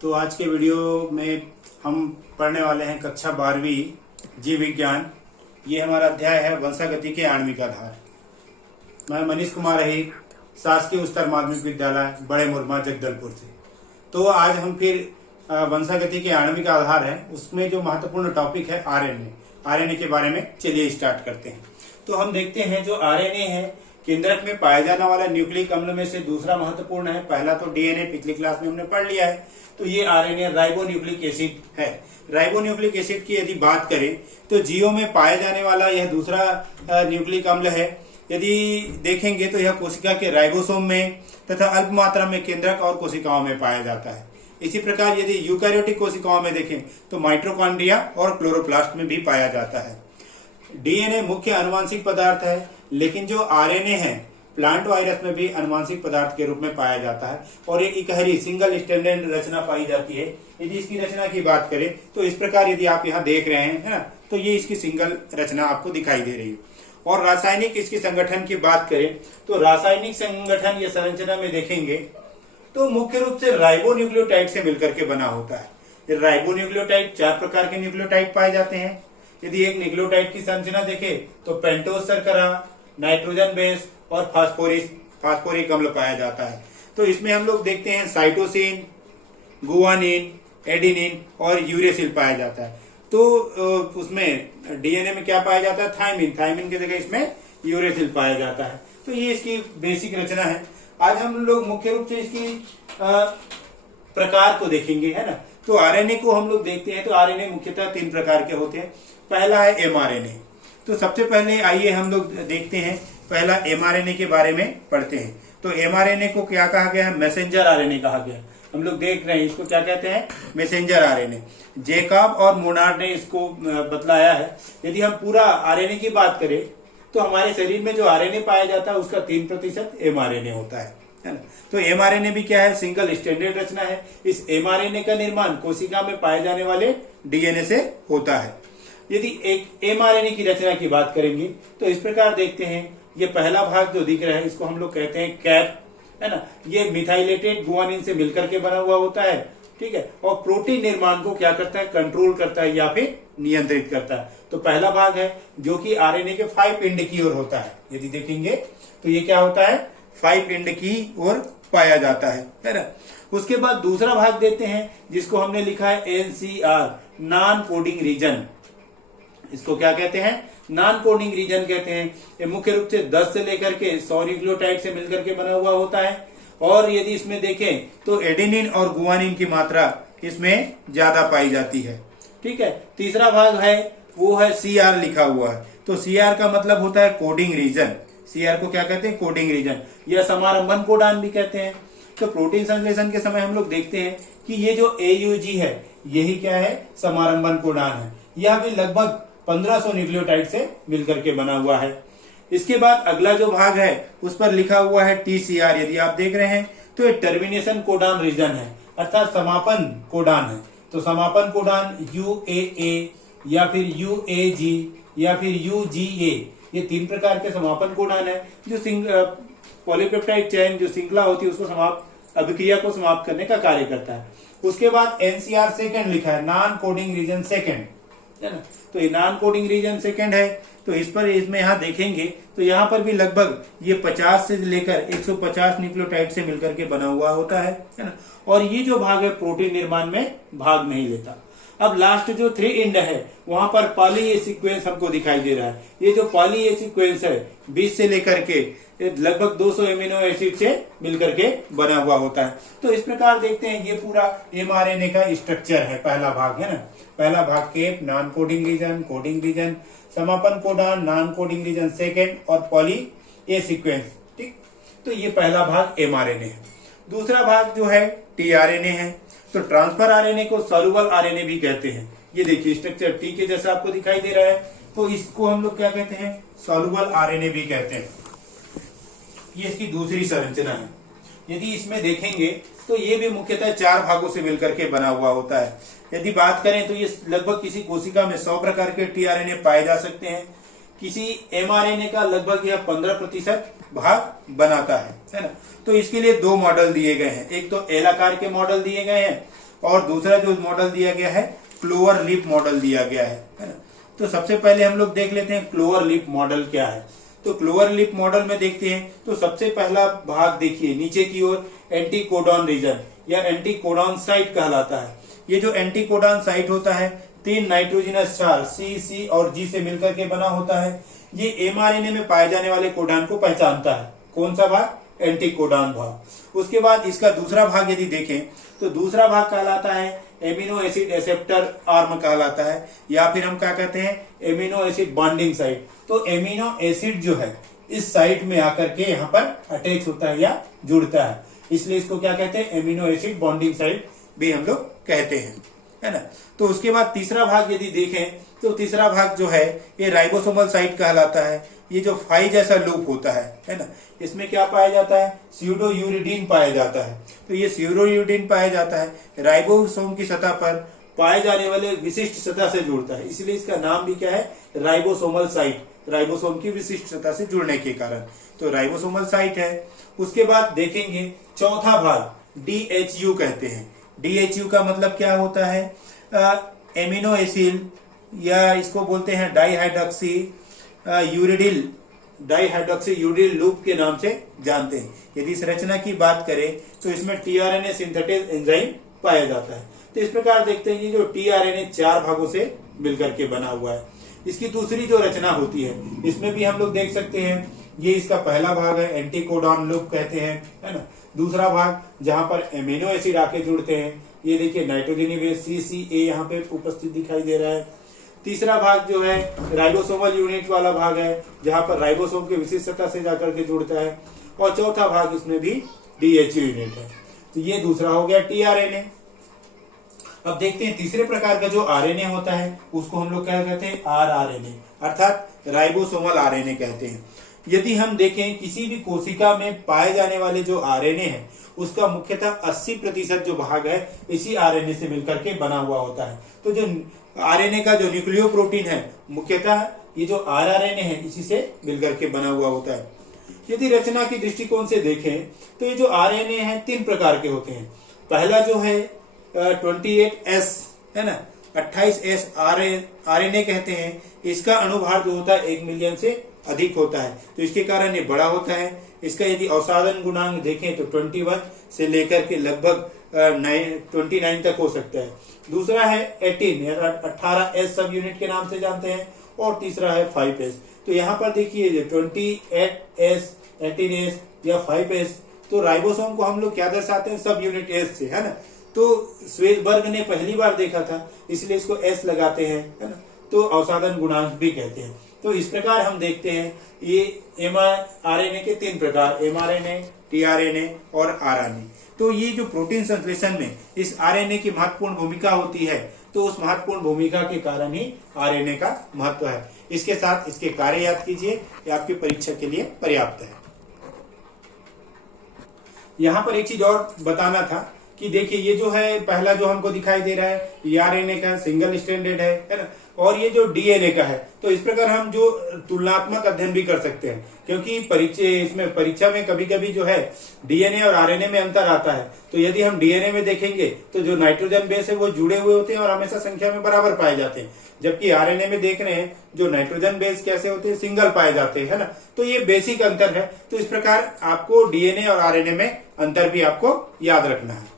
तो आज के वीडियो में हम पढ़ने वाले हैं कक्षा 12वीं जीव विज्ञान। ये हमारा अध्याय है वंशागति के आणविक आधार। मैं मनीष कुमार अहिर, शासकीय उच्चतर माध्यमिक विद्यालय बड़े मुरमा जगदलपुर से। तो आज हम फिर वंशागति के आणविक आधार है, उसमें जो महत्वपूर्ण टॉपिक है आरएनए के बारे में चलिए स्टार्ट करते हैं। तो हम देखते हैं जो आरएनए है केंद्रक में पाया जाने वाला न्यूक्लिक अम्ल में से दूसरा महत्वपूर्ण है। पहला तो डीएनए पिछली क्लास में हमने पढ़ लिया है। तो ये आरएनए राइबोन्यूक्लिक एसिड है। राइबोन्यूक्लिक एसिड की यदि बात करें तो जीवों में पाया जाने वाला यह दूसरा न्यूक्लिक अम्ल है। यदि देखेंगे तो यह कोशिका के राइबोसोम में तथा अल्प मात्रा में केंद्रक और कोशिकाओं में पाया जाता है। इसी प्रकार यदि यूकैरियोटिक कोशिकाओं में देखें तो माइटोकॉन्ड्रिया और क्लोरोप्लास्ट में भी पाया जाता है। डीएनए मुख्य आनुवंशिक पदार्थ है, लेकिन जो आरएनए है प्लांट वायरस में भी आनुवंशिक पदार्थ के रूप में पाया जाता है और एक इकहरी सिंगल स्टैंडर्ड रचना पाई जाती है। यदि इसकी रचना की बात करें तो इस प्रकार यदि आप यहाँ देख रहे हैं, है ना, तो ये इसकी सिंगल रचना आपको दिखाई दे रही है। और रासायनिक इसकी संगठन की बात करें तो रासायनिक संगठन या संरचना में देखेंगे तो मुख्य रूप से राइबोन्यूक्लियोटाइड से मिलकर के बना होता है। राइबोन्यूक्लियोटाइड 4 प्रकार के न्यूक्लियोटाइड पाए जाते हैं। यदि एक न्यूक्लियोटाइड की संरचना देखें तो पेंटोज शर्करा, नाइट्रोजन बेस और फास्फोरिक अम्ल पाया जाता है। तो इसमें हम लोग देखते हैं साइटोसिन, गुआनिन, एडिनिन और यूरेसिल पाया जाता है। तो उसमें डीएनए में क्या पाया जाता है? थायमिन की जगह इसमें यूरेसिल पाया जाता है। तो ये इसकी बेसिक रचना है। आज हम लोग मुख्य रूप से इसकी प्रकार को देखेंगे, है ना। तो आरएनए को हम लोग देखते हैं तो आरएनए मुख्यतः 3 प्रकार के होते हैं। पहला है एमआरएनए। तो सबसे पहले आइए हम लोग देखते हैं, पहला एमआरएनए के बारे में पढ़ते हैं। तो एमआरएनए को क्या कहा गया है? मैसेंजर आरएनए कहा गया। हम लोग देख रहे हैं इसको क्या कहते हैं? Messenger RNA. जेकब और मोनार्ड ने इसको बतलाया है। यदि हम पूरा आरएनए की बात करें तो हमारे शरीर में जो आरएनए पाया जाता है उसका 3% एमआरएनए होता है ना। तो एमआरएनए भी क्या है? सिंगल स्टैंडर्ड रचना है। इस एमआरएनए का निर्माण कोशिका में पाए जाने वाले डीएनए से होता है। यदि एक एमआरएनए की रचना की बात करेंगे तो इस प्रकार देखते हैं, ये पहला भाग जो दिख रहा है इसको हम लोग कहते हैं कैप, है ना। ये मिथाइलेटेड गुआनिन से मिलकर के बना हुआ होता है, ठीक है। और प्रोटीन निर्माण को क्या करता है? कंट्रोल करता है या फिर नियंत्रित करता है। तो पहला भाग है जो कि आरएनए के 5 एंड की ओर होता है। यदि देखेंगे तो ये क्या होता है? 5 एंड की ओर पाया जाता है ना। उसके बाद दूसरा भाग देते हैं जिसको हमने लिखा है एनसीआर, नॉन कोडिंग रीजन। इसको क्या कहते हैं? नॉन कोडिंग रीजन कहते हैं। ये मुख्य रूप से 10 से लेकर के 100 न्यूक्लियोटाइड से मिलकर के बना हुआ होता है। और यदि इसमें देखें तो एडेनिन और गुआनिन की मात्रा इसमें ज्यादा पाई जाती है, ठीक है। तीसरा भाग है वो है सीआर लिखा हुआ है। तो सीआर का मतलब होता है कोडिंग रीजन। सीआर को क्या कहते हैं? कोडिंग रीजन या समारंभन कोडान भी कहते हैं। तो प्रोटीन संश्लेषण के समय हम लोग देखते हैं कि ये जो एयूजी है यही क्या है? समारंभन कोडान है। यह भी लगभग 1500 न्यूक्लियोटाइड से मिलकर के बना हुआ है। इसके बाद अगला जो भाग है उस पर लिखा हुआ है टीसीआर। यदि आप देख रहे हैं तो ये टर्मिनेशन कोडान रीजन है, अर्थात समापन कोडान है। तो समापन कोडान यूएए या फिर यूएजी या फिर यूजीए, ये 3 प्रकार के समापन कोडान है जो पॉलीपेप्टाइड चेन जो श्रृंखला होती है उसको अभिक्रिया को समाप्त करने का कार्य करता है। उसके बाद एनसीआर सेकेंड लिखा है, नॉन कोडिंग रीजन सेकेंड, है ना। तो ये नॉन कोडिंग रीजन सेकेंड है। तो इसमें यहाँ देखेंगे तो यहाँ पर भी लगभग ये 50 से लेकर 150 न्यूक्लियोटाइड से मिलकर के बना हुआ होता है ना। और ये जो भाग है प्रोटीन निर्माण में भाग नहीं लेता। अब लास्ट जो 3 एंड है वहां पर पॉली ए सीक्वेंस हमको दिखाई दे रहा है। ये जो पॉली ए सीक्वेंस है 20 से लेकर के लगभग 200 एमिनो एसिड से मिलकर के बना हुआ होता है। तो इस प्रकार देखते हैं ये पूरा एमआरएनए का स्ट्रक्चर है। पहला भाग है ना, पहला भाग cap, non coding region, coding region, समापन codon, non coding region second और पॉली ए सीक्वेंस, ठीक। तो ये पहला भाग एमआरएनए है। दूसरा भाग जो है टीआरएनए है। तो ट्रांसफर आरएनए को सॉल्युबल आरएनए भी कहते हैं। ये देखिए स्ट्रक्चर टी के जैसा आपको दिखाई दे रहा है। तो इसको हम लोग क्या कहते हैं? सॉल्युबल आरएनए भी कहते हैं। ये इसकी दूसरी संरचना है। यदि इसमें देखेंगे तो ये भी मुख्यतः 4 भागों से मिलकर के बना हुआ होता है। यदि बात करें तो ये लगभग किसी कोशिका में 100 प्रकार के टीआरएनए पाए जा सकते हैं। किसी एमआरएनए का लगभग यह 15% भाग बनाता है ना। तो इसके लिए 2 मॉडल दिए गए हैं। एक तो एल आकार के मॉडल दिए गए हैं और दूसरा जो मॉडल दिया गया है क्लोवर लीफ मॉडल दिया गया है ना। तो सबसे पहले हम लोग देख लेते हैं क्लोवर लीफ मॉडल क्या है। तो क्लोवर लीफ मॉडल में देखते हैं तो सबसे पहला भाग देखिए नीचे की ओर एंटीकोडॉन रीजन या एंटीकोडॉन साइट कहलाता है। ये जो एंटीकोडॉन साइट होता है 3 नाइट्रोजनस चार्ज C और G से मिलकर के बना होता है। ये एमआरएनए में पाए जाने वाले कोडान को पहचानता है। कौन सा भाग? एंटीकोडॉन भाग। उसके बाद इसका दूसरा भाग यदि देखें तो दूसरा भाग कहलाता है एमिनो एसिड एक्सेप्टर आर्म कहलाता है, या फिर हम क्या कहते हैं एमिनो एसिड बॉन्डिंग साइट। तो एमिनो एसिड जो है इस साइट में आकर के यहाँ पर अटैच होता है या जुड़ता है, इसलिए इसको क्या कहते हैं एमिनो एसिड बॉन्डिंग साइट भी हम लोग कहते हैं, है ना। तो उसके बाद तीसरा भाग यदि देखें तो तीसरा भाग जो है ये राइबोसोमल साइट कहलाता है। ये जो फाई जैसा लूप होता है ना, इसमें क्या पाया जाता है? स्यूडो यूरिडीन पाया जाता है। तो ये स्यूडो यूरिडीन पाया जाता है राइबोसोम की सतह पर पाए जाने वाले विशिष्ट सतह से जुड़ता है, इसलिए इसका नाम भी क्या है? राइबोसोमल साइट, राइबोसोम की विशिष्ट सतह से जुड़ने के कारण तो राइबोसोमल साइट है। उसके बाद देखेंगे चौथा भाग DHU कहते हैं। DHU का मतलब क्या होता है? एमिनो एसिड या इसको बोलते हैं डाईहाइड्रोक्सी यूरिडिल लूप के नाम से जानते हैं। यदि इस रचना की बात करें तो इसमें टीआरएनए सिंथेटेज एंजाइम पाया जाता है। तो इस प्रकार देखते हैं कि जो टीआरएनए 4 भागों से मिलकर के बना हुआ है। इसकी दूसरी जो रचना होती है इसमें भी हम लोग देख सकते हैं, ये इसका पहला भाग है एंटीकोडॉन लूप कहते हैं, है ना। दूसरा भाग जहां पर एमिनो एसिड आके जुड़ते हैं, ये देखिए नाइट्रोजनी बेस CCA यहाँ पे उपस्थित दिखाई दे रहा है। तीसरा भाग जो है राइबोसोमल यूनिट वाला भाग है जहां पर राइबोसोम के विशिष्ट सतह से जाकर के जुड़ता है। और चौथा भाग इसमें भी DHU यूनिट है। तो ये दूसरा हो गया टीआरएनए। अब देखते हैं तीसरे प्रकार का जो आरएनए होता है उसको हम लोग क्या कहते हैं? RRNA अर्थात राइबोसोमल आरएनए कहते हैं। यदि हम देखें किसी भी कोशिका में पाए जाने वाले जो आरएनए है उसका मुख्यतः 80% जो भाग है इसी आरएनए से मिलकर के बना हुआ होता है। तो जो आरएनए का जो न्यूक्लियो प्रोटीन है मुख्यतः ये जो RRNA है इसी से मिलकर के बना हुआ होता है। यदि रचना की दृष्टिकोण से देखें तो ये जो आरएनए है 3 प्रकार के होते हैं। पहला जो है 28S है ना, 28S आरएनए कहते हैं। इसका अनुभार जो होता है 1 मिलियन से अधिक होता है, तो इसके कारण ये बड़ा होता है। इसका यदि अवसादन गुणांक देखें तो 21 से लेकर के लगभग 29 तक हो सकता है। दूसरा है 18S सब यूनिट के नाम से जानते हैं, और तीसरा है 5S। तो यहाँ पर देखिए 28S, 18S या 5S, तो राइबोसोम को हम लोग क्या दर्शाते हैं? सब यूनिट S से, है ना। तो श्वेतबर्ग ने पहली बार देखा था इसलिए इसको S लगाते हैं, है ना। तो अवसादन गुणांक भी कहते हैं। तो इस प्रकार हम देखते हैं ये आरएनए के 3 प्रकार, mRNA, tRNA और RNA। तो ये जो प्रोटीन संश्लेषण में इस आरएनए की महत्वपूर्ण भूमिका होती है, तो उस महत्वपूर्ण भूमिका के कारण ही आरएनए का महत्व है। इसके साथ इसके कार्य याद कीजिए, ये आपकी परीक्षा के लिए पर्याप्त है। यहाँ पर एक चीज और बताना था कि देखिए ये जो है पहला जो हमको दिखाई दे रहा है ये आरएनए का सिंगल स्ट्रैंडेड है ना, और ये जो डीएनए का है। तो इस प्रकार हम जो तुलनात्मक अध्ययन भी कर सकते हैं, क्योंकि परीक्षा में कभी कभी जो है डीएनए और आरएनए में अंतर आता है। तो यदि हम डीएनए में देखेंगे तो जो नाइट्रोजन बेस है वो जुड़े हुए होते हैं और हमेशा संख्या में बराबर पाए जाते हैं, जबकि आरएनए में देख रहे हैं जो नाइट्रोजन बेस कैसे होते हैं? सिंगल पाए जाते हैं, है ना। तो ये बेसिक अंतर है। तो इस प्रकार आपको डीएनए और आरएनए में अंतर भी आपको याद रखना है।